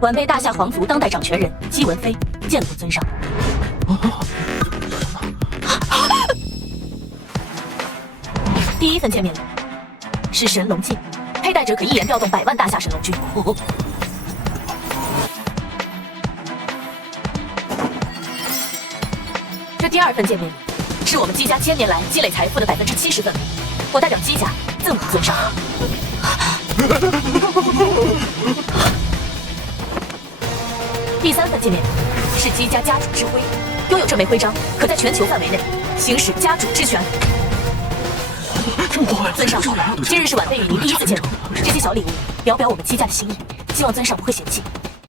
晚辈大夏皇族当代掌权人姬文飞，见过尊上。第一份见面礼是神龙镜，佩戴者可一言调动100万大夏神龙军。这第二份见面礼是我们姬家1000年来积累财富的70%份额，我代表姬家赠予尊上。第三份见面礼是姬家家主之徽，拥有这枚徽章，可在全球范围内行使家主之权。尊上，今日是晚辈与您第一次见面，这些小礼物表表我们姬家的心意，希望尊上不会嫌弃。